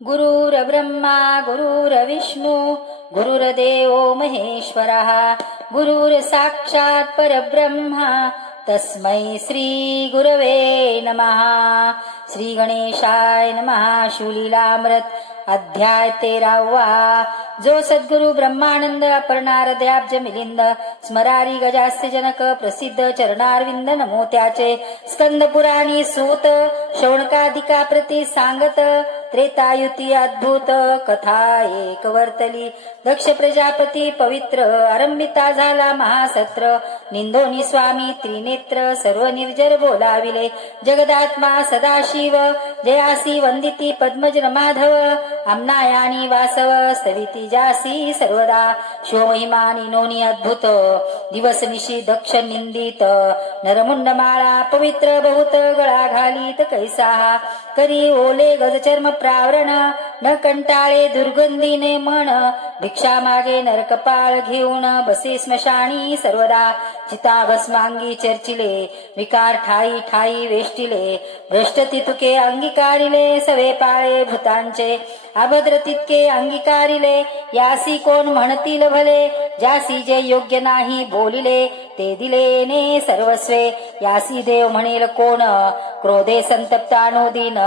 गुरुर्ब्रह्मा गुरुर्विष्णू गुरुर्देवो महेश्वरः गुरुर्साक्षात् परब्रह्मा तस्मै श्री गुरवे नमः। श्री गणेशाय नमः। शिवलीलामृत अध्याय 13वा। जो सद्गुरु ब्रह्मानंद अपर्णारद्याब्ज मिलिंद स्मरारी गजास्य जनक प्रसिद्ध चरणारविंद नमो त्याचे स्कंद पुराणी सूत शौनकादिका प्रती सांगत त्रेतायुती अद्भुत कथा एक वर्तली। दक्ष प्रजापती पवित्र आरंभिता झाला महासत्र निंदोनी स्वामी त्रिनेत्र सर्व निर्जर बोलाविले जगदात्मा सदाशिव जयासी वंदिती पद्मज माधव आम्नायानी वासव स्तविती जासी सर्वदा शिवमहिमानी नोनी अद्भुत दिवस निशी दक्ष निंदित नरमुंडमाळा पवित्र बहुत गळा घालीत कैसा करी ओले गजचर्म प्रावरण न कंटाळे दुर्गंधीने मन भिक्षा मागे नरकपाळ घेऊन बसे स्मशानी सर्वदा चिता भस्मांगी चर्चिले विकार ठाई ठाई वेष्टिले भ्रष्ट तितुके अंगीकारिले सवे पाळे भूतांचे अभद्र तितके अंगीकारिले यासी कोण म्हणतील भले ज्यासी जे योग्य नाही बोलिले ते दिले ने सर्वस्वे यासी देव म्हणेल कोण क्रोधे संतप्तानुदीन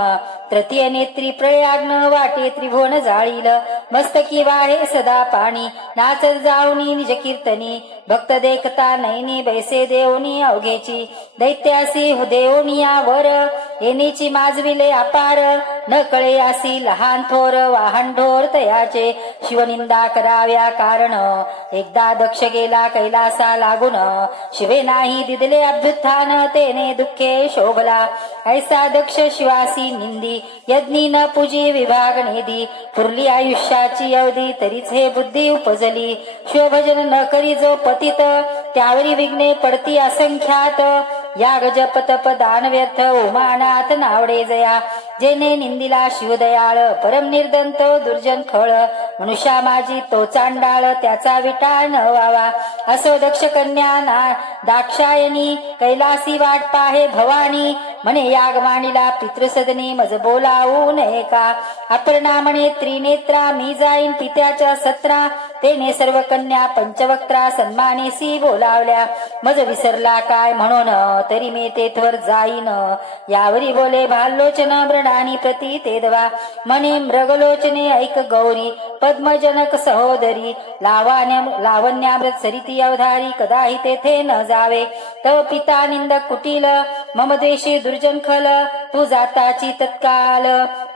तृतीय नेत्री प्रयाग्न वाटे त्रिभुवन जाळील मस्तकी वाहे सदा पाणी नाचत जाऊनी निज कीर्तनी भक्त देखता नैनी बैसे देवनी अवघेची दैत्यासी हुदेवनिया वर येनीची माजविले अपार न कळे आसी लहान थोर वाहन ढोर तयाचे शिवनिंदा कराव्या कारण एकदा दक्ष गेला कैलासा लागून शिवे नाही दिदले अभ्युत्थान तेने दुःखे शोभला ऐसा दक्ष शिवासी निंदी यज्ञी न पूजी विभाग नेदी पुरली आयुष्याची अवधी तरीच हे बुद्धी उपजली शिवभजन न करी जो पतित त्यावरी विघ्ने पडती असंख्यात याग जप तप दान व्यर्थ उमानाथ नावडे जया जेने निंदिला शिवदयाळ परम निर्दंत दुर्जन खळ मनुष्या माझी तो चांडाळ त्याचा विटाळ न व्हावा असो दक्ष कन्या ना दाक्षायनी कैलासी वाट पाहे भवानी म्हणे याग मांडिला पितृसदनी मज बोलावू नये का अपर्णा म्हणे त्रिनेत्रा मी जाईन पित्याच्या सत्रा तेने सर्व कन्या पंचवक्त्रा सन्मानेसी बोलावल्या मज विसरला काय म्हणून तरी मी तेथवर जाईन यावरी बोले भाल्लोचन मृडानी प्रती तेदवा म्हणे मृगलोचने ऐक गौरी पद्मजनक सहोदरी लावण्यामृत सरिती अवधारी कदाही तेथे न जावे तव पिता निंदक कुटील मम देशी दुर्जन खल तू जाताची तत्काल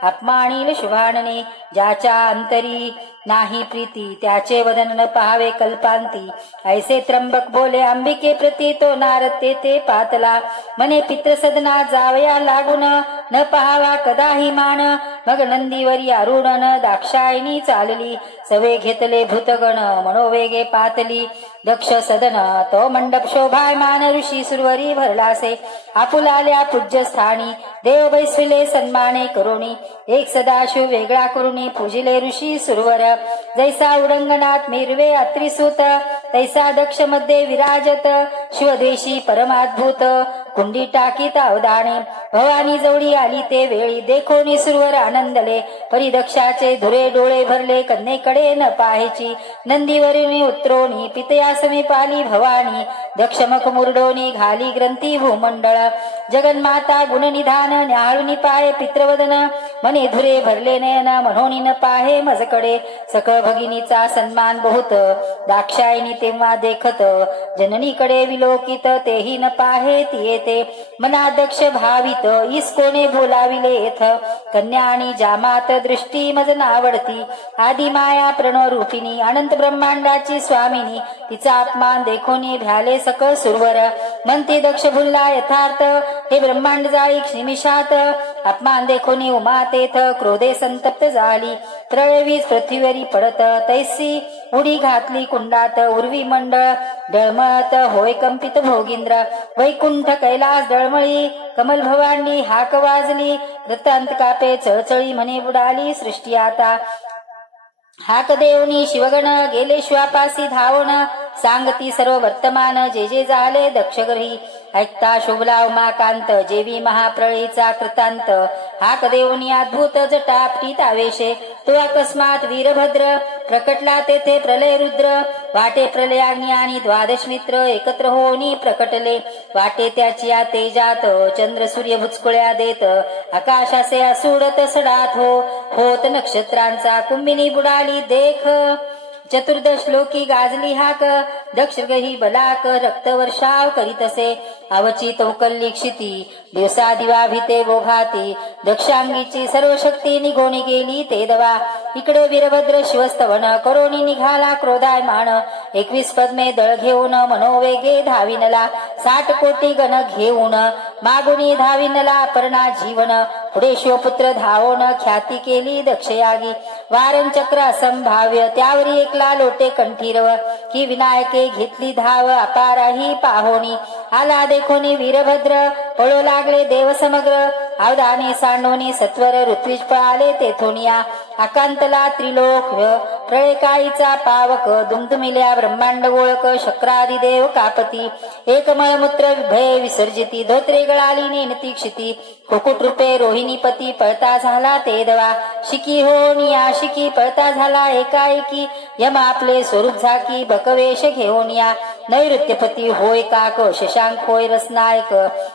अपमानील शुभानने ज्याच्या अंतरी नाही प्रीती त्याचे वदन न पाहावे कल्पांती ऐसे त्र्यंबक बोले अंबिके प्रती तो नारद तेथे पातला म्हणे पितृसदना जावया लागून न पाहावा कदाही मान मग नंदीवरी अरुणन दाक्षायणी चालली सवे घेतले भूतगण मनोवेगे पातली दक्ष सदन तो मंडप शोभायमान ऋषी सुरवरी भरलासे आपुलाल्या पूज्य स्थानी देव बैसविले सन्माने करुणी एक सदाशिव वेगळा करुणी पूजिले ऋषी सुरवर जैसा उडंगणात मिरवे अत्रिसूत तैसा दक्ष मध्ये विराजत शिवदेशी परमाद्भूत कुंडी टाकीत अवधाने भवानी जवळी आली ते वेळी देखोनी सुरवर आनंदले परी दक्षाचे धुरे डोळे भरले कन्येकडे न पाहायची नंदीवरुनी उतरोनी पितया समीप आली भवानी दक्षमुख मुरडोनी घाली ग्रंथी भूमंडळ जगन्माता गुणनिधान न्याहाळूनी पाहे पितृवदन म्हणे धुरे भरले नयन म्हणून न पाहे मजकडे सकळ भगिनीचा सन्मान बहुत दाक्षायणी तेव्हा देखत जननीकडे विलोकित तेही न पाहे ती येते मना दक्ष भावित ईस कोणे बोलाविले येथ कन्या आणि जामात दृष्टी मज नावडती आदि माया प्रणवरूपिणी अनंत ब्रह्मांडाची स्वामिनी तिचा अपमान देखोनी भ्याले सकळ सुरवर म्हणते दक्ष भुल्ला यथार्थ हे ब्रह्मांड जाळी निमिषात अपमान देखोनी उमा तेथ क्रोधे संतप्त झाली त्रयवीज पृथ्वीवरी पडत तैसी उडी घातली कुंडात उर्वी मंडळ डळमळत होय कंपित भोगींद्र वैकुंठ कैलास डळमळी कमल भवांडी हाक वाजली रतांत कापे चळचळी म्हणे बुडाली सृष्टी आता हाक देवनी शिवगण गेले श्वापासी धावण सांगती सर्व वर्तमान जे जे झाले दक्षग्रही ऐकता शोभला उमाकांत जेवी महाप्रळयीचा कृतांत हाक देऊनी अद्भुत जटा आपटीत आवेशे तो अकस्मात वीरभद्र प्रकटला तेथे प्रलय रुद्र वाटे प्रलयाग्नी आणि द्वादश मित्र एकत्र होनी प्रकटले वाटे त्याची या तेजात चंद्र सूर्य भुचकुळ्या देत आकाशासे असुडत सडात होत नक्षत्रांचा कुंभिनी बुडाली देख चतुर्दश लोकी गाजली हाक दक्षगही बलाक रक्तवर्षाव करीतसे अवची कौकल्ली क्षिती दिवसा दिवा भीते बोघाती दक्षांगीची सर्व शक्ती निघोणी गेली ते दवा इकडे वीरभद्र शिवस्तवन करोनी निघाला क्रोधायमान 21 पद्मे दळ घेऊन मनोवेगे धाविनला 60 कोटी गण घेऊन मागुनी धाविनला पर्णा जीवन पुढे शिवपुत्र धावून ख्याती केली दक्षयागी वारण चक्र असंभाव्य त्यावरी एकला लोटे कंठीरव की विनायके घेतली धाव अपाराही पाहोनी आला देखोनी वीरभद्र पळो लागले देव समग्र अवधानी सांडोनी सत्वर ऋत्विज पळाले तेथोनिया आकांतला त्रिलोक प्रळयकाळीचा पावक दुमदुमिल्या ब्रह्मांड गोळक शक्रादी देव कापती एकमळमूत्र भय विसर्जिती धोत्रे गळाली नेनती क्षिती कुकुट रूपे रोहिणीपती पळता झाला ते दवा शिकी होनी आशिकी पळता झाला एकाएकी यम आपले स्वरूप झाकी बकवेश घेऊन या नैऋत्यपती होय काक शशांक होय रसनायक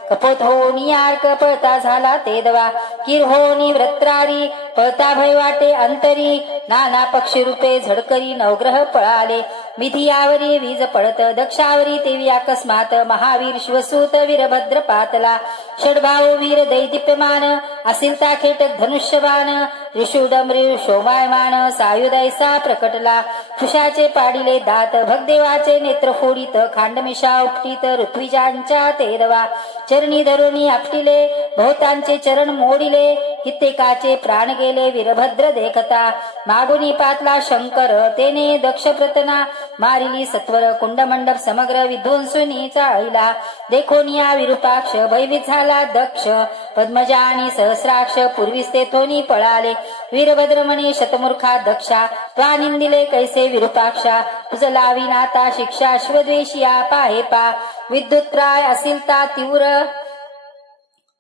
कपोत होनी आर्क पळता झाला ते दवा किर होनी व्रत्रारी पळता भय वाटे अंतरी नाना पक्षी रूपे झडकरी नवग्रह पळाले मिथियावरी वीज पडत दक्षावरी तेवी अकस्मात महावीर शिवसूत वीरभद्र पातला षडभाऊ वीर दैदिप्यमान असिलता खेटक धनुष्यबाण ऋषुडमृ शोभायमान सायुधैसा प्रकटला खुशाचे पाडिले दात भगदेवाचे नेत्र फोडित खांडमिशा उपटीत ऋत्विजांच्या तेदवा चरणी धरुणी आपटिले बहुतांचे चरण मोडिले कित्येकाचे प्राण गेले वीरभद्र देखता मागुनी पातला शंकर तेने दक्ष प्रतना मारिली सत्वर कुंडमंडप समग्र विध्वंसुनी चाळीला देखोनिया विरूपाक्ष भयभीत झाला दक्ष पद्मजा आणि सहस्राक्ष पूर्वीच तेथोनी पळाले वीरभद्र म्हणे शतमूर्खा दक्षा त्वा निंदिले कैसे विरूपाक्षा तुझ लावी नाता शिक्षा शिवद्वेषिया पाहे पा विद्युत्राय असिलता तीव्र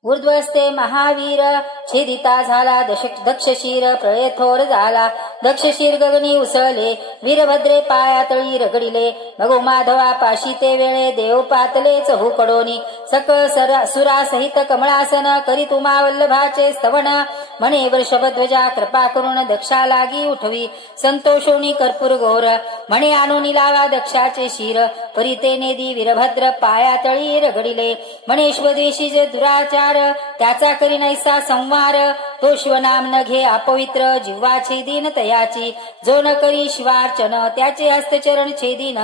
ऊर्ध्वस्ते महावीर छेदिता झाला दक्षशीर प्रळय थोर झाला दक्षशीर गगनी उसळले वीरभद्रे पायातळी रगडिले भगो माधवा पाशी ते वेळे देव पातले चहूकडोनी सकळ सुरासहित कमळासन करीत उमा वल्लभाचे स्तवन म्हणे वृषभध्वजा कृपा करून दक्षा लागी उठवी संतोषोनी कर्पूर घोर म्हणे आणून लावा दक्षाचे शिर परिते नेदी वीरभद्र पायातळी रगडिले म्हणे स्वदेशी जे दुराचार त्याचा करी नैसा संवार तो शिवनाम न घे अपवित्र जिव्हा छेदीन तयाची जो न करी शिवार्चन त्याचे हस्तचरण छेदीन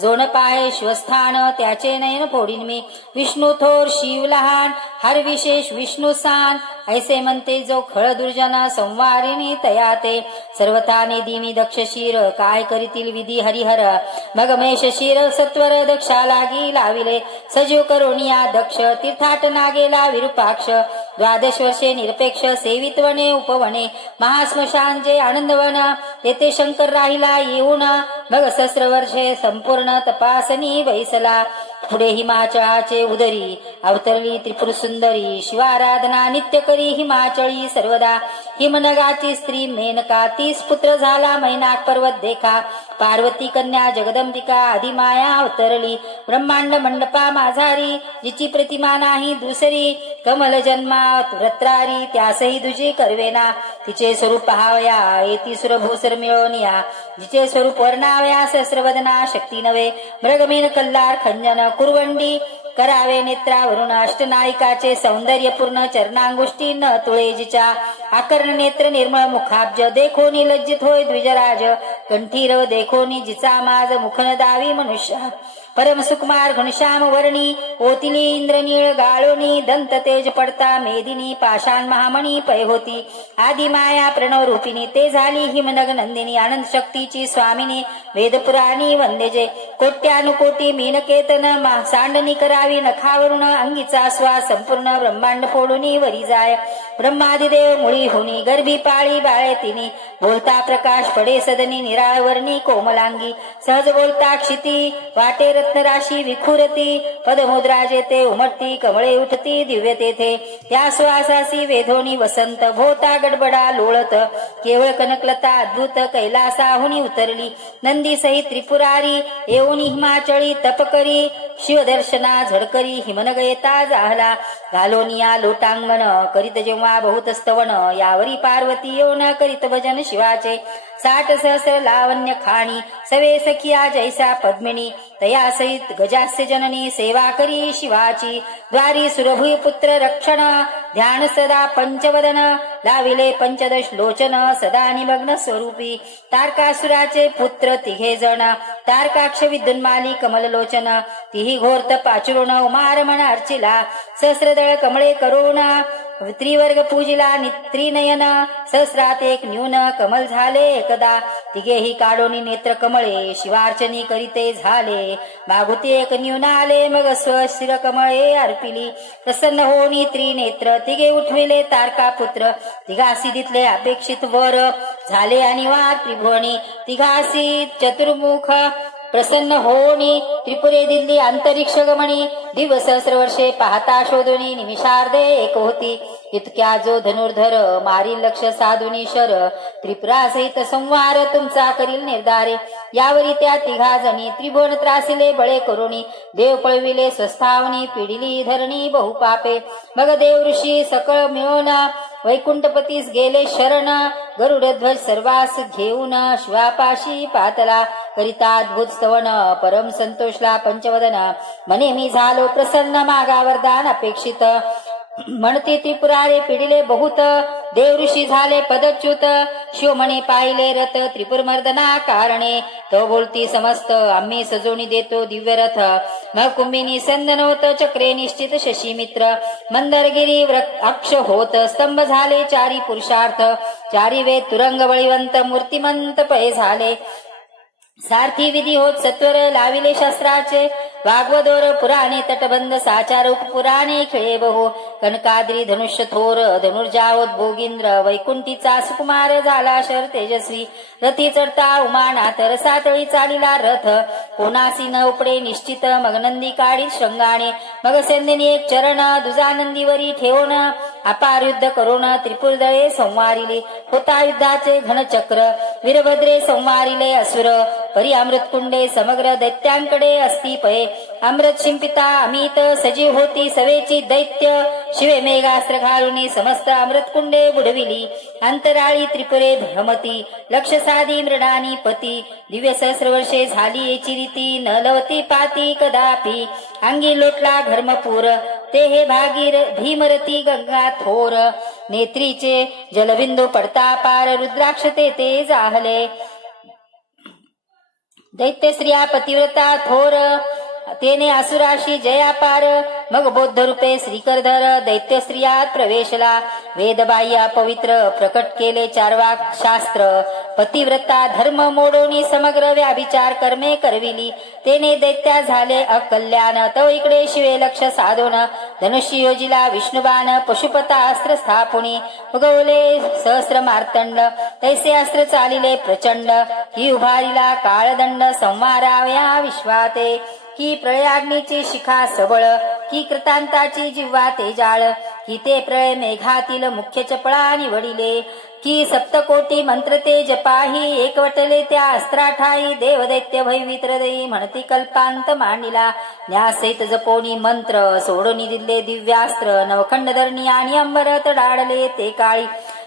जो न पाहे शिवस्थान त्याचे नयन फोडीन मी विष्णू थोर शिव लहान हर विशेष विष्णू सान ऐसे म्हणते जो खळ दुर्जन संवारिणी तयाते सर्वथा निधी मी दक्षशीर काय करीतील विधी हरिहर मग मेष शिर सत्वर दक्षा लागी लाविले सजीव करोनिया दक्ष तीर्थाट नागेला विरूपाक्ष 12 वर्षे निरपेक्ष सेवितवने उपवने महास्मशान जे आनंदवन तेथे शंकर राहिला येऊन मग सहस्र वर्षे संपूर्ण तपासनी बैसला पुढे हिमाचळाचे उदरी अवतरली त्रिपुर सुंदरी शिवाराधना नित्य करी हिमाचळी सर्वदा हिमनगाची स्त्री मेनका 30 पुत्र झाला मैनाक पर्वत देखा पार्वती कन्या जगदंबिका आदिमाया अवतरली ब्रह्मांड मंडपा माझारी जिची प्रतिमा नाही दुसरी कमल जन्मा व्रत्रारी त्यासही दुजी करवेना तिचे स्वरूप पहावया येती सुरभूसर मिळवनिया जिचे स्वरूप वर्णावया सहस्रवदना शक्ती नवे मृगमीन कल्लार खंजन कुरवंडी करावे नेत्रावरून अष्टनायिकाचे सौंदर्यपूर्ण चरणांगुष्टी न तुळे जिच्या आकर्ण नेत्र निर्मळ मुखाब्ज देखोनी लज्जित होय द्विजराज कंठीरव देखोनी जिचा माज मुखन दावी मनुष्य परम सुकुमार घनश्याम वर्णी ओतिली इंद्रनीळ गाळोनी दंत तेज पडता मेदिनी पाषाण महामणी पै होती आदि माया प्रणव रूपिणी ते झाली हिमनग नंदिनी आनंद शक्तीची स्वामिनी वेदपुराणी वंदेजे कोट्यानुकोटी मीनकेतन सांडणी करावी नखावरून अंगीचा श्वास संपूर्ण ब्रह्मांड फोडून वरी जाय ब्रह्मादिदेव मुळी होनी गर्भी पाळी बाळे तिनी बोलता प्रकाश पडे सदनी निराळवर्णी कोमलांगी सहज बोलता क्षिती वाटे रत्नराशी विखुरती पदमुद्रा जेते उमटती कमळे उठती दिव्य तेथे त्या सुवासासी वेधोनी वसंत भोवता गडबडा लोळत केवळ कनकलता अद्भुत कैलासाहुनी उतरली नंदी सहित त्रिपुरारी येऊनी हिमाचळी तप करी शिवदर्शना झडकरी हिमनगयता जाहला घालोनिया लोटांगण करीत जेव्हा बहुत स्तवन यावरी पार्वती येऊन करीत भजन शिवाचे 60 सहस्र लावण्य खाणी सवे सखिया जैसा पद्मिनी तया सहित गजास्य जननी सेवा करी शिवाची द्वारी सुरभुय पुत्र रक्षण ध्यान सदा पंचवदन लाविले पंचदश लोचन सदा निमग्न स्वरूपी तारकासुराचे पुत्र तिघे जण तारकाक्ष विद्युन्माली कमल लोचन तिही घोर तप आचरून उमारमण अर्चिला सहस्रदळ कमळे करोण त्रिवर्ग पूजिला त्रिनयन सहस्रात एक न्यून कमल झाले एकदा तिघेही काढोनी नेत्र कमळे शिवार्चनी करीते झाले मागुती एक न्यून आले मग स्वशिर कमळे अर्पिली प्रसन्न होनी त्रिनेत्र तिघे उठविले तारका पुत्र तिघासी दितले अपेक्षित वर झाले अनिवार त्रिभुवनी तिघासी चतुर्मुख प्रसन्न होनी त्रिपुरे दिल्ली अंतरिक्ष गमणी दिव सहस्र वर्षे पाहता शोधुनी निमिषार्धे एक होती इतक्या जो धनुर्धर मारी लक्ष साधुनी शर त्रिपुरा सहित संवार तुमचा करील निर्धारे यावरी त्या तिघा जणी त्रिभुवन त्रासिले बळे करुणी देव पळविले स्वस्थावनी पिडिली धरणी बहुपापे मग देव ऋषी सकळ मिळून वैकुंठपतीस गेले शरण गरुडध्वज सर्वास घेऊन शिवापाशी पातला करिता अद्भुत स्तवन परम संतोषला पंचवदन मने मी झालो प्रसन्न मागा वरदान अपेक्षित म्हणते त्रिपुरारे पिडिले बहुत देव ऋषी झाले पदच्युत शिव म्हणे पाहिले रथ त्रिपुरमर्दना कारणे तो बोलती समस्त आम्ही सजोनी देतो दिव्य रथ मग कुंभिनी संदनोत चक्रे निश्चित शशी मित्र मंदरगिरी अक्ष होत स्तंभ झाले चारी पुरुषार्थ चारी वेद तुरंग बळीवंत मूर्तिमंत पय झाले सारथी विधी होत सत्वर लाविले शस्त्राचे वाग्वदोर पुराणे तटबंध साचार पुराणे खेळे बहु कनकाद्री धनुष्य थोर धनुर्जावत भोगींद्र वैकुंठीचा सुकुमार झाला शर तेजस्वी रथी चढता उमानाथ रसातळी चालिला रथ कोणासी न उपडे निश्चित मग नंदी काढी शृंगाने मग सैन्यनी एक चरण दुजा नंदीवरी ठेवून अपार युद्ध करून त्रिपुरदळे संवारिले होता युद्धाचे घनचक्र वीरभद्रे संवारिले असुर परी अमृतकुंडे समग्र दैत्यांकडे असती पये अमृत शिंपिता अमित सजीव होती सवेची दैत्य शिवे मेघास्त्र घालुनी समस्त अमृतकुंडे बुडविली अंतराळी त्रिपुरे भ्रमती लक्ष साधी मृडानी पती दिव्य सहस्र वर्षे झाली याची रीती न लवती पाती कदापि अंगी लोटला घर्मपूर ते हे भागीर भीमरती गंगा थोर नेत्रीचे जलबिंदू पडता पार रुद्राक्ष ते जाहले दैत्य स्त्रिया पतिव्रता थोर तेने असुराशी जयापार मग बौद्ध रूपे श्रीकरधर दैत्य स्त्रियात प्रवेशला वेदबाह्य पवित्र प्रकट केले चारवाक शास्त्र पतिव्रता धर्म मोडोनी समग्र व्याभिचार कर्मे करविली तेने दैत्या झाले अकल्याण तो इकडे शिवे लक्ष साधून धनुष्य योजिला विष्णुबाण पशुपता अस्त्र स्थापुनी उगवले सहस्र मार्तंड तैसे अस्त्र चालिले प्रचंड ही उभारिला काळदंड संवारावया विश्वाते की प्रळयाग्नीची शिखा सबळ की कृतांताची जिव्हा तेजाळ की ते प्रळय मेघातील मुख्य चपळा निवडिले की सप्तकोटी मंत्र ते जपाही एकवटले त्या अस्त्राठाई देवदैत्य भयवित्रदयी म्हणती कल्पांत मांडिला न्यासहित जपोनी मंत्र सोडून दिले दिव्यास्त्र नवखंड धरणी आणि अंबर तडाडले ते काळी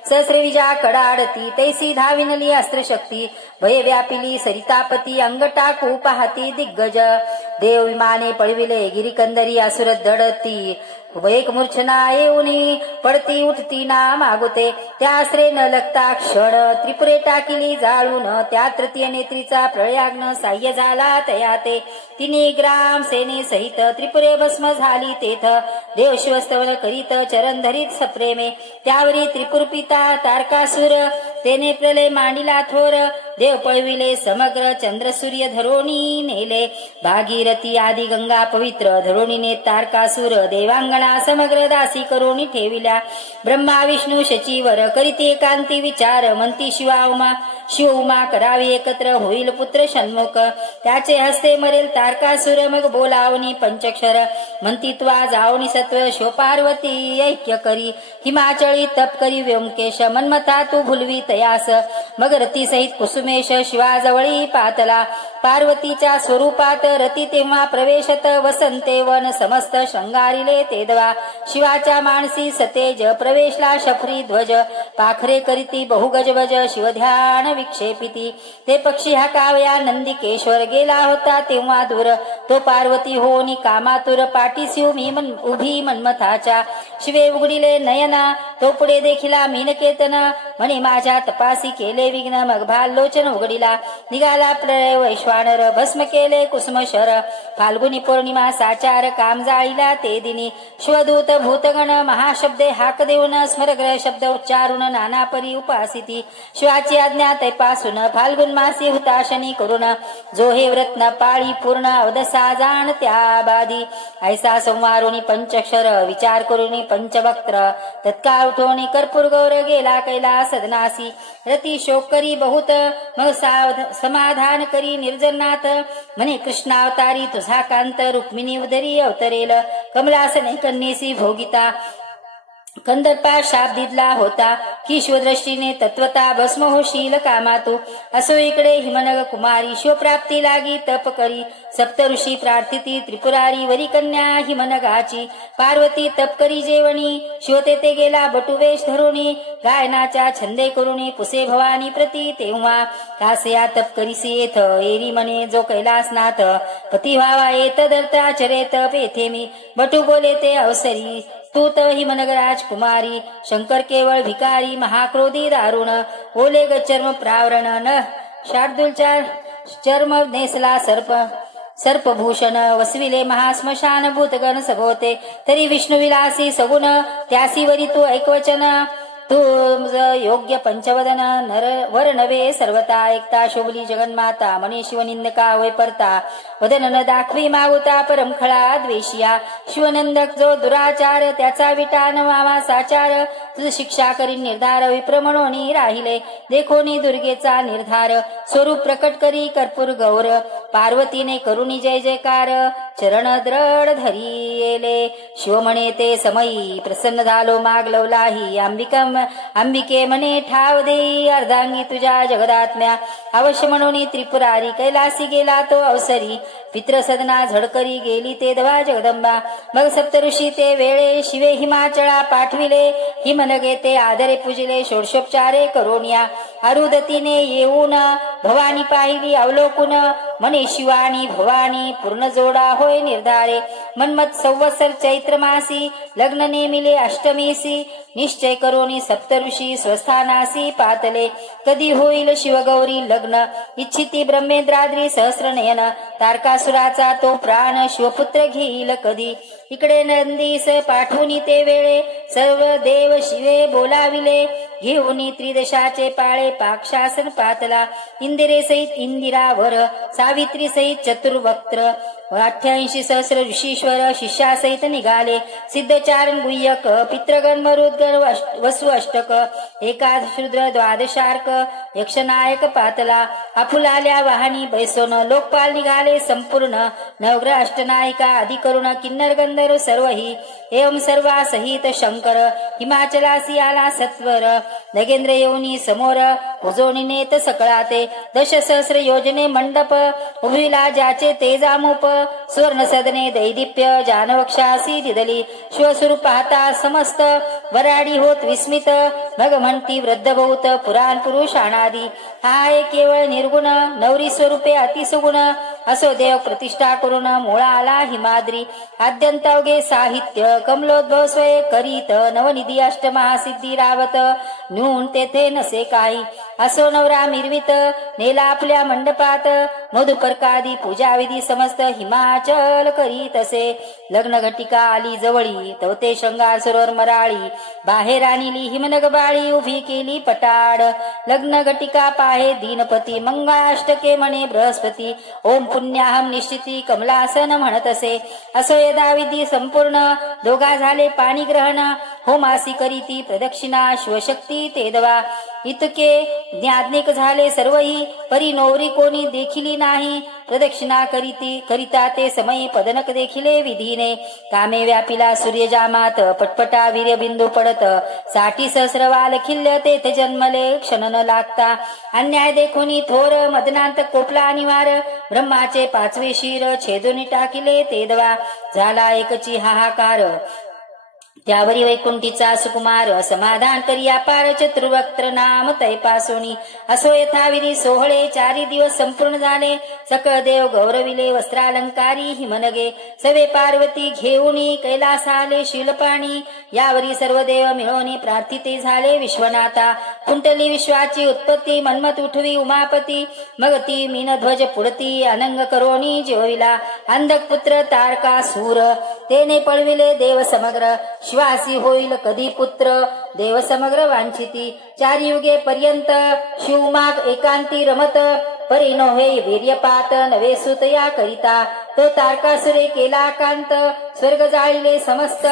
सहस्रविजा कडाडती तैसी धाविनली अस्त्रशक्ती भय व्यापिली सरितापती अंग टाकू पाहती दिग्गज देव विमाने पळविले गिरिकंदरी असुर दडती एक मूर्छना येऊनी पडती उठती ना मागुते त्या आश्रे न लगता क्षण त्रिपुरे टाकिली जाळून त्या तृतीय नेत्रीचा प्रळयाग्न साह्य झाला तयाते तिन्ही ग्राम सेने सहित त्रिपुरे भस्म झाली तेथ देव शिवस्तवन करीत चरण धरीत सप्रेमे त्यावरी त्रिपुर पिता तारकासुर तेने प्रलय मांडिला थोर देव पळविले समग्र चंद्र सूर्य धरोणी नेले भागीरथी आदी गंगा पवित्र धरोणीने तारकासुर देवांगणा समग्र दासी करोणी ठेविल्या ब्रह्मा विष्णू शचीवर करीते एकांती विचार म्हणती शिवा उमा शिव उमा करावी एकत्र होईल पुत्र षण्मुख त्याचे हस्ते मरेल तारकासुर मग बोलावणी पंचक्षर म्हणती त्वा जावणी सत्व शो पार्वती ऐक्य करी हिमाचळी तप करी व्यंकेश मन्मथा तू भुलवी तयास मग रती सहित कुसुमेश शिवाजवळी पातला पार्वतीच्या स्वरूपात रती तेव्हा प्रवेशत वसंते वन समस्त शृंगारिले तेदवा शिवाच्या मानसी सतेज प्रवेशला शफरी ध्वज पाखरे करीती बहुगजबज शिवध्यान विक्षेपिती ते पक्षी हा कावया नंदिकेश्वर गेला होता तेव्हा दूर तो पार्वती होनी कामातुर पाठीसी उभी मन्मथाच्या शिवे उघडिले नयना तो पुढे देखिला मीनकेतन म्हणे माझ्या तपासी केले विघ्न मग भाल्लोचन उघडिला निघाला प्रलय वैश्वानर भस्म केले कुसुमशर फाल्गुनी पौर्णिमा साचार काम जाळीला ते दिनी शिवदूत भूतगण महाशब्दे हाक देऊन स्मरग्रह शब्द उच्चारून नानापरी उपासिती शिवाची आज्ञा तैपासून फाल्गुन मासी हुताशनी करून जो हे व्रत्न पाळी पूर्ण अवदसा जाण त्या बाधी ऐसा संवारुणी पंचक्षर विचार करुणी पंचवक्त्र तत्काळ उठवणी कर्पूर गौर गेला कैला सदनासी रती शोक करी बहुत मग समाधान करी निर्जनाथ म्हणे कृष्णावतारी तुझा कांत रुक्मिणी उदरी अवतरेल कमलासने कन्येसी भोगिता कंदर्पा शाप दिदला होता की शिवदृष्टीने तत्वता भस्म होशील कामातू असो इकडे हिमनग कुमारी शिवप्राप्ती लागी तप करी सप्त ऋषी प्रार्थिती त्रिपुरारी वरी कन्या हिमनगाची पार्वती तप करी जेवणी शिव तेथे गेला बटुवेश धरुणी गायनाच्या छंदे करुणी पुसे भवानी प्रती तेव्हा कासया तप करीसी येथ एरी म्हणे जो कैलासनाथ पती व्हावा येत दर्ता चरेत पेथे मी बटू बोले ते अवसरी तू त हिमनगराज कुमारी शंकर केवळ भिकारी महाक्रोधी दारुण ओले ग चर्म प्रावरण न शार्दूलच्या चर्म नेसला सर्पभूषण वसविले महास्मशान भूतगण सभोवते तरी विष्णुविलासी सगुण त्यासी वरी तू ऐकवचन तू योग्य पंचवदन नर वर नवे सर्वता एकता शोभली जगन्माता मने शिवनिंदका वै परता वदन न दाखवी मागुता परम खळा द्वेषिया शिवनंदक जो दुराचार त्याचा विटान वावा साचार तुझ शिक्षा करी निर्धार विप्रमणोनी राहिले देखोनी दुर्गेचा निर्धार स्वरूप प्रकट करी कर्पूर गौर पार्वतीने करुणी जय जयकार चरण द्रढ धरिले शिव म्हणे ते समयी प्रसन्न झालो माग लवलाही अंबिके म्हणे ठाव देई अर्धांगी तुझ्या जगदात्म्या अवश्य म्हणून त्रिपुरारी कैलासी गेला तो अवसरी पित्रसदना झडकरी गेली ते दवा जगदंबा मग सप्तऋषी ते वेळे शिवे हिमाचळा पाठविले हिमनगे ते आदरे पूजिले षोडशोपचारे करोनिया अरुदतीने येऊन भवानी पाहिली अवलोकुन म्हणे शिवानी भवानी पूर्ण जोडा होय निर्धारे मन्मथ संवत्सर चैत्र मासी लग्न नेमिले अष्टमीसी निश्चय करोनी सप्तऋषी स्वस्थानासी पातले कधी होईल शिवगौरी लग्न इच्छिती ब्रह्मेंद्राद्री सहस्रनयन तारकासुराचा तो प्राण शिवपुत्र घेईल कधी इकडे नंदीस पाठवून ते वेळे सर्व देव शिवे बोलाविले घेऊन त्रिदशाचे पाळे पाकशासन पातला इंदिरे सहित इंदिरावर सावित्री सहित चतुर्वक्त्र 88 सहस्र ऋषीश्वर शिष्यासहित निघाले सिद्धचारण गुह्यक पितृगण मरुद्गण वसु अष्टक एकादश रुद्र द्वादशार्क यक्षनायक पातला आफुलाल्या वाहनी बैसोन लोकपाल निघाले संपूर्ण नवग्रह अष्टनायिका अधिकरुण किन्नर गंधर्व सर्वही एवं सर्वा सहित शंकर हिमाचलासी आला सत्वर नगेंद्र येऊनी समोर उजोणीनेत सकळाते 10 सहस्र योजने मंडप उभिला ज्याचे तेजामुप सुवर्ण सदने दैदिप्य जानवक्षासी दिदली शिवस्वरूप पाहता समस्त वराडी होत विस्मित मग म्हणती वृद्ध बहुत पुराण पुरुष अनादी हा केवळ निर्गुण नवरी स्वरूपे अतिसुगुण असो देव प्रतिष्ठा करून मुळा आला हिमाद्री आद्यंतवगे साहित्य कमलोद्भव स्वय करीत नवनिधी अष्टमहासिद्धी रावत न्यून तेथे नसे काही असो नवरा मिरवित नेला आपल्या मंडपात मधुपर्कादी पूजाविधी समस्त हिमाचल करीत असे लग्न घटिका आली जवळी तवते शृंगार सरोवर मराळी बाहेर आणली हिमनग बाळी उभी केली पटाड लग्न घटिका पाहे दीनपती मंगळाष्टके म्हणे बृहस्पती ओम पुण्याहम निश्चिती कमलासन म्हणत असे असो यदाविधी संपूर्ण दोघा झाले पाणी ग्रहण होमासी करीती प्रदक्षिणा शिवशक्ती तेदवा इतके ज्ञाज्ञिक झाले सर्वही परी नोरी कोणी देखिली नाही प्रदक्षिणा करिता ते समयी पदनक देखिले विधीने कामे व्यापिला सूर्यजामात पटपटा वीर्यबिंदू पडत 60 सहस्रवाल खिल्य तेथे जन्मले क्षण न लागता अन्याय देखुनी थोर मदनांत कोपला अनिवार ब्रह्माचे 5वे शिर छेदून टाकिले तेदवा झाला एकची हाहाकार त्यावरी वैकुंठीचा सुकुमार समाधान करी अपार चतुर्वक्त्र नाम तैपासोनी असो यथाविधी सोहळे 4 दिवस संपूर्ण झाले सकळ देव गौरविले वस्त्रालंकारी हिमनगे सवे पार्वती घेऊनी कैलासाले शिलपाणी यावरी सर्व देव मिळवणी प्रार्थिते झाले विश्वनाथा कुंटली विश्वाची उत्पत्ती मन्मथ उठवी उमापती मग ती मीनध्वज पुढती अनंग करोनी जेविला अंधक पुत्र तारकासूर तेने पळविले देव समग्र शिवासी होईल कधी पुत्र देव समग्र वांछिती 4 युगे पर्यंत शिवमाग एकांती रमत परी नोहे वीर्यपात नवे सुतया करिता तो तारकासुरे केला कांत स्वर्ग जाळिले समस्त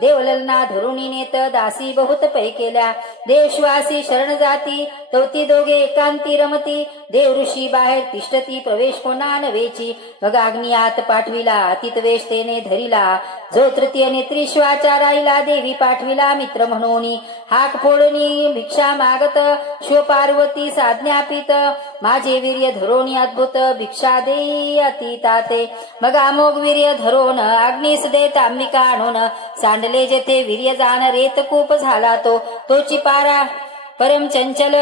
देवललना धरुणी नेत दासी बहुत पै केल्या देवश्वासी शरण जाती तवती दोघे एकांती रमती देव ऋषी बाहेर तिष्ठती प्रवेश कोणा नवेची मग अग्नी आत पाठविला अतीत वेश तेने धरिला जो तृतीय नेत्री शिवाचा राहिला देवी पाठविला मित्र म्हणून हाक फोडणी भिक्षा मागत शिव पार्वती साज्ञापित माझे वीर्य धरोणी अद्भुत भिक्षा देई अतिताते मग अमोघ वीर्य धरोन अग्निस देत अंबिका आणून सांडले जेथे वीर्य जाण रेत कूप झाला तोची पारा परम चंचल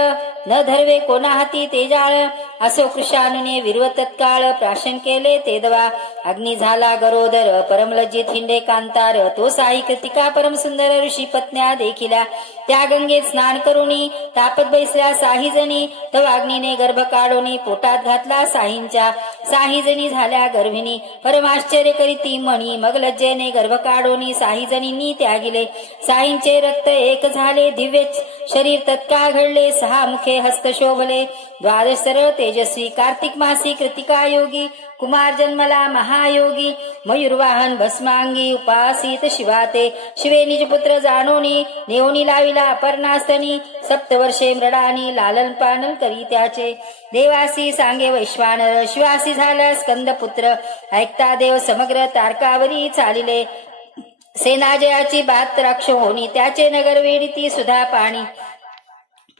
न धरवे कोणा हाती तेजाळ असो कृशानुने विर्व तत्काळ प्राशन केले तेदवा अग्नी झाला गरोदर परम लज्जित हिंडे कांतार तो साई कृतिका परम सुंदर ऋषी पत्न्या देखिल्या त्या गंगेत स्नान करुणी तापत बैसल्या साही जणी तव अग्नीने गर्भ काढोनी पोटात घातला साहींच्या साही जणी झाल्या गर्भिणी परम आश्चर्य करीती म्हणी मग लज्जेने गर्भ काढोनी साही जणींनी त्यागिले साहींचे रक्त एक झाले दिव्य शरीर तत्काळ घडले 6 मुखे हस्त शोभले 12 सरळ तेजस्वी कार्तिक मासी कृतिका योगी कुमार जन्मला महायोगी मयूरवाहन भस्मांगी उपासित शिवाते शिवे निजपुत्र जाणोनी नेवणी लाविला अपर्णास्तनी 7 वर्षे मृडानी लालन पालन करी त्याचे देवासी सांगे वैश्वानर शिवासी झाला स्कंदपुत्र ऐकता देव समग्र तारकावरी चालिले सेनाजयाची बात राक्ष होनी त्याचे नगर वेडिती सुधा पाणी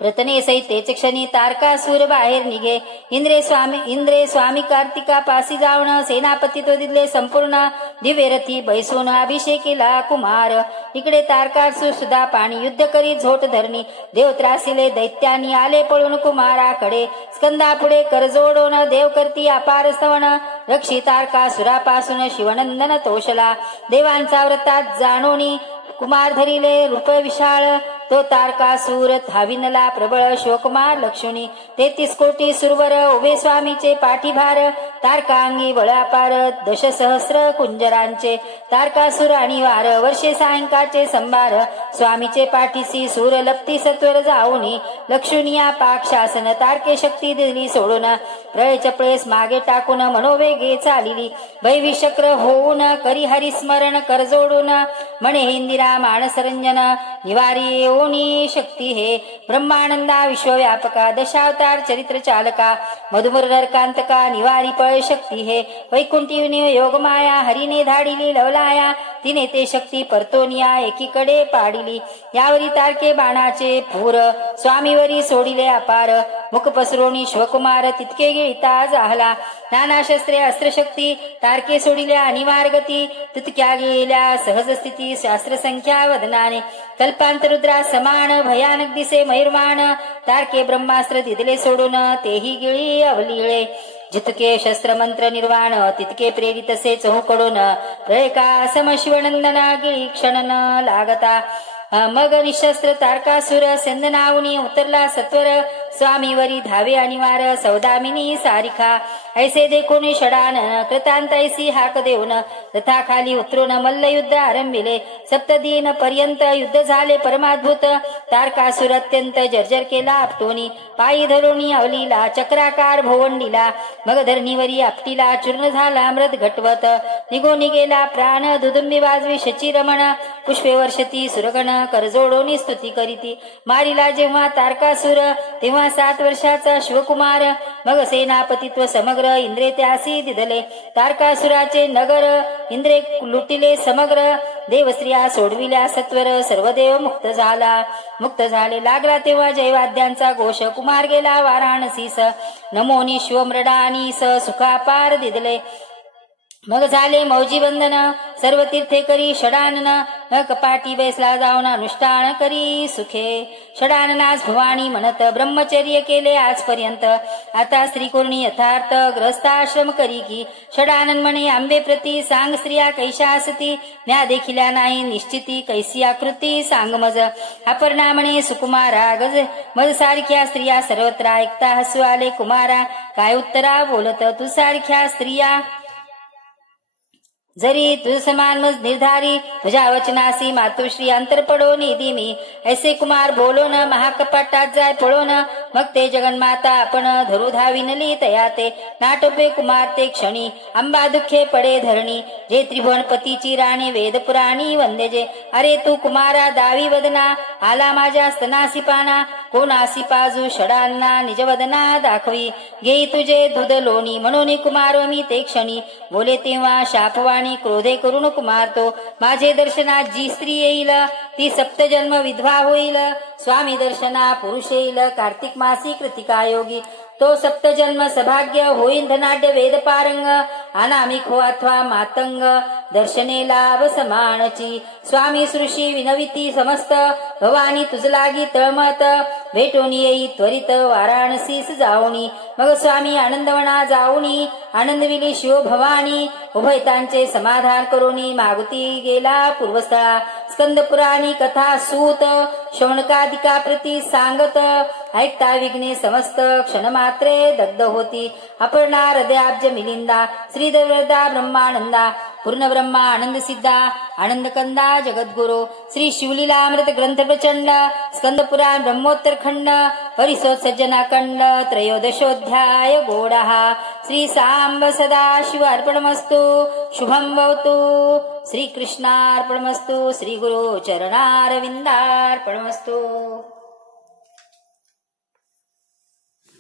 प्रतने सहित तेच क्षणी तारकासूर बाहेर निघे इंद्रे स्वामी कार्तिका पासी जावण सेनापती तो दिले संपूर्ण दिव्यरथी बैसून अभिषेकीला कुमार इकडे तारकासूर सुद्धा पाणी युद्ध करी झोट धरणी देव त्रासिले दैत्यानी आले पळून कुमाराकडे स्कंदा पुढे करजोडून देव करती अपार स्तवन रक्षी तारकासुरापासून शिवनंदन तोषला देवांचा व्रतात जाणोनी कुमार धरिले रूप विशाळ तो तारकासूर धाविनला प्रबळ शिवकुमार लक्ष्मी 33 कोटी सुरवर उभे स्वामीचे पाठीभार तारकांगी बळापार 10 सहस्र कुंजरांचे तारकासूर आणि वार वर्षे सायंकाळचे संभार स्वामीचे पाठीसी सूर लपती सत्वर जाऊनी लक्ष्मीया पाक शासन तारके शक्ती दिली सोडून प्रय चपळेस मागे टाकून मनोवेगे चालिली भैविशक्र होऊन करी हरिस्मरण करजोडून म्हणे इंदिरा मानसरंजन निवारी ओनी शक्ती हे ब्रह्मानंदा विश्वव्यापका दशावतार चरित्र चालका मधुमर नरकांतका निवारी पळ शक्ती हे वैकुंठी योगमाया हरिने धाडिली लवलाया तिने ते शक्ती परतोनिया एकीकडे पाडिली यावरी तारके बाणाचे पूर स्वामीवरी सोडिले अपार मुख पसरोणी शिवकुमार तितके गिळता जाहला नाना शस्त्रे अस्त्रशक्ती तारके सोडिल्या अनिवार गती तितक्या गेल्या सहज स्थिती शास्त्र संख्या वदनाने कल्पांतरुद्रा समान भयानक दिसे मैर्वाण तारके ब्रह्मास्त्र दिदले सोडून तेही गिळी अवलिळे जितके शस्त्र मंत्र निर्वाण तितके प्रेरित से चहूकडून प्रयका सम शिवनंदना गिळी क्षण न लागता मग निशस्त्र तारकासुर सेंदनावनी उतरला सत्वर स्वामीवरी धावे अनिवार सौदामिनी सारिका ऐसे देखून षडानन कृतांतैसी हाक देऊन रथाखाली उतरून मल्लयुद्ध आरंभिले. सप्तदिन पर्यंत युद्ध झाले परमाद्भुत. तारकासुर अत्यंत जर्जर केला आपटोनी. पायी धरोणी अवलीला चक्राकार भोवंडीला. मग धरणीवरी आपटीला चूर्ण झाला मृत घटवत. निघून गेला प्राण दुदुंबी वाजवी शची रमण. पुष्पे वर्षती सुरगण करजोडोनी स्तुती करीती. मारिला जेव्हा तारकासुर तेव्हा 7 वर्षाचा शिवकुमार. मग सेनापतित्व समग्र इंद्रे त्यासी दिदले. तारकासुराचे नगर इंद्रे लुटिले समग्र. देवस्त्रिया सोडविल्या सत्वर सर्वदेव मुक्त झाले. लागला तेव्हा जयवाद्यांचा घोष. कुमार गेला वाराणसीस. नमोनी शिवमृडानीस सुखापार दिदले. मग झाले मौजी बंधन सर्व तीर्थे करी षडानन. मग कपाटी बैसला जाऊन अनुष्ठान करी सुखे. षडाननास भवानी म्हणत ब्रह्मचर्य केले आजपर्यंत. आता श्रीकुर्णी यथार्थ ग्रहस्थाश्रम करी की. षडानन म्हणे आंबे प्रती सांग स्त्रिया कैशा असती. म्या देखिल्या नाही निश्चिती कैसी आकृती सांग मज. अपर्णा म्हणे सुकुमारा गज मज सारख्या स्त्रिया सर्वत्र ऐकता हसू आले कुमारा. काय उत्तरा बोलत तू सारख्या स्त्रिया. जरी तुझ समान मज निर्धारी तुझ्या वचनासी मातुश्री अंतर पडो निधी मी. ऐसे कुमार बोलोन महाकपाटात जाय पळोन. मग ते जगन्माता आपण धरू धाविनली तयाते. नाटोपे कुमार ते क्षणी अंबा दुःखे पडे धरणी. जे त्रिभुवनपतीची राणी वेद पुराणी वंदेजे. अरे तू कुमारा दावी वदना आला माझ्या स्तनासी पाना. कोणासी पाजू षडांना निजवदना दाखवी. घेई तुझे दूध लोणी म्हणून कुमार मी ते क्षणी. बोले तेव्हा शापवाणी क्रोधे करून कुमार तो. माझे दर्शनात जी स्त्री येईल ती सप्तजन्म विधवा होईल. स्वामी दर्शना पुरुष येईल कार्तिक मासी कृतिका योगी. तो सप्तजन्म सभाग्य होईल धनाढ्य वेद पारंग. अनामिक हो अथवा मातंग दर्शने लाभ समानची. स्वामी सृषी विनविती समस्त भवानी तुझ लागी तळमत. भेटून येई त्वरित वाराणसीस जाऊनी. मग स्वामी आनंदवना जाऊनी आनंदविली शिव भवानी. उभयतांचे समाधान करोनी मागुती गेला पूर्वस्थळा. स्कंद पुराणी कथा सूत शौनकादिका प्रती सांगत. ऐकता विघ्ने समस्त क्षणमात्रे दग्ध होती. अपर्णा हृदयाब्ज मिलिंदा श्रीदेवदा ब्रह्मानंदा. पूर्ण ब्रह्मा आनंद सिद्धा आनंद कंदा जगद्गुरु. श्री शिवलीलामृत ग्रंथ प्रचंड स्कंद पुराण ब्रह्मोत्तर खंड. परिसोत सज्जना कंड त्रयोदशोध्याय गोडः. श्री सांब सदा शिव अर्पणमस्तु. शुभं भवतु. श्री कृष्णार्पणमस्तु. श्री गुरु चरणारविंदार्पणमस्तु.